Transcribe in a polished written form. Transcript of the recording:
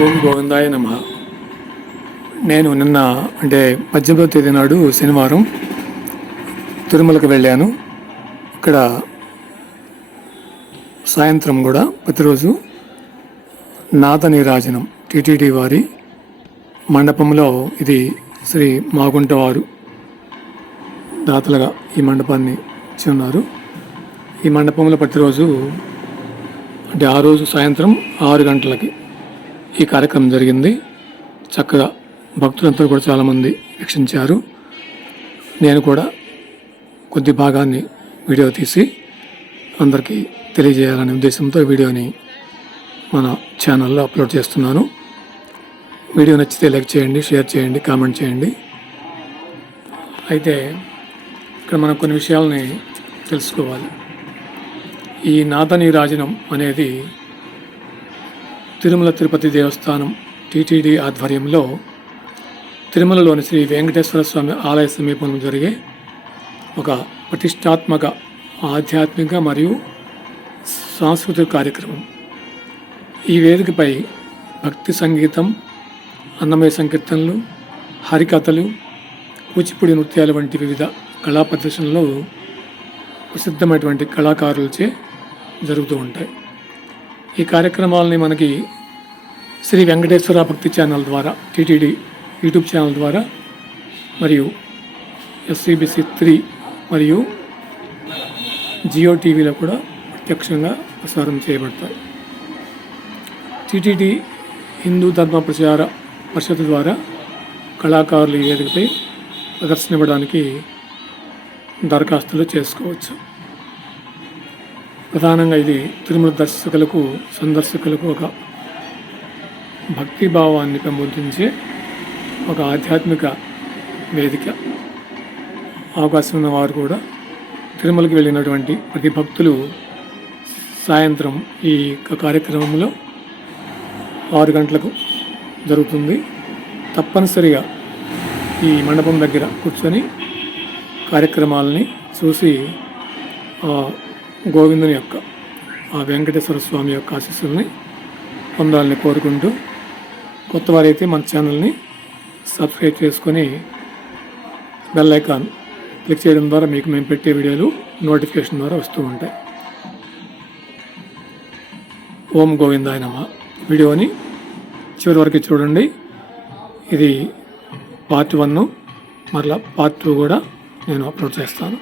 ఓం గోవిందాయ నమః. నేను నిన్న అంటే 18వ తేదీ నాడు శనివారం తిరుమలకు వెళ్ళాను. ఇక్కడ సాయంత్రం కూడా ప్రతిరోజు నాద నీరాజనం టీటీడీ వారి మండపంలో, ఇది శ్రీ మాగుంట వారు దాతలుగా ఈ మండపాన్ని ఇచ్చి ఉన్నారు. ఈ మండపంలో ప్రతిరోజు అంటే ఆ రోజు సాయంత్రం 6 గంటలకి ఈ కార్యక్రమం జరిగింది. చక్కగా భక్తులంతా కూడా చాలామంది వీక్షించారు. నేను కూడా కొద్ది భాగాన్ని వీడియో తీసి అందరికీ తెలియజేయాలనే ఉద్దేశంతో వీడియోని మన ఛానల్లో అప్లోడ్ చేస్తున్నాను. వీడియో నచ్చితే లైక్ చేయండి, షేర్ చేయండి, కామెంట్ చేయండి. అయితే ఇక్కడ మనం కొన్ని విషయాలని తెలుసుకోవాలి. ఈ నాద నీరాజనం అనేది తిరుమల తిరుపతి దేవస్థానం టీటీడీ ఆధ్వర్యంలో తిరుమలలోని శ్రీ వెంకటేశ్వర స్వామి ఆలయ సమీపంలో జరిగే ఒక ప్రతిష్టాత్మక ఆధ్యాత్మిక మరియు సాంస్కృతిక కార్యక్రమం. ఈ వేదికపై భక్తి సంగీతం, అన్నమయ సంకీర్తనలు, హరికథలు, కూచిపూడి నృత్యాలు వంటి వివిధ కళా ప్రదర్శనలు ప్రసిద్ధమైనటువంటి కళాకారులచే జరుగుతూ ఉంటాయి. ఈ కార్యక్రమాలని మనకి శ్రీ వెంకటేశ్వర భక్తి ఛానల్ ద్వారా, టీటీడీ యూట్యూబ్ ఛానల్ ద్వారా మరియు SCBC 3 మరియు జియో టీవీలో కూడా ప్రత్యక్షంగా ప్రసారం చేయబడతాయి. టీటీడీ హిందూ ధర్మ ప్రచార పరిషత్ ద్వారా కళాకారులు ఈ వేదికపై ప్రదర్శన ఇవ్వడానికి దరఖాస్తులు చేసుకోవచ్చు. ప్రధానంగా ఇది తిరుమల దర్శకులకు, సందర్శకులకు ఒక భక్తిభావాన్ని పెంపొందించే ఒక ఆధ్యాత్మిక వేదిక. అవకాశం ఉన్న వారు కూడా తిరుమలకి వెళ్ళినటువంటి ప్రతి భక్తులు సాయంత్రం ఈ కార్యక్రమంలో 6 గంటలకు జరుగుతుంది. తప్పనిసరిగా ఈ మండపం దగ్గర కూర్చొని కార్యక్రమాలని చూసి గోవిందుని యొక్క, ఆ వెంకటేశ్వర స్వామి యొక్క ఆశీస్సుల్ని పొందాలని కోరుకుంటూ, కొత్త వారైతే మన ఛానల్ని సబ్స్క్రైబ్ చేసుకొని బెల్ ఐకాన్ క్లిక్ చేయడం ద్వారా మీకు మేము పెట్టే వీడియోలు నోటిఫికేషన్ ద్వారా వస్తూ ఉంటాయి. ఓం గోవిందాయ నమః. వీడియోని చివరి వరకు చూడండి. ఇది పార్ట్ 1, మరలా పార్ట్ 2 కూడా నేను అప్లోడ్ చేస్తాను.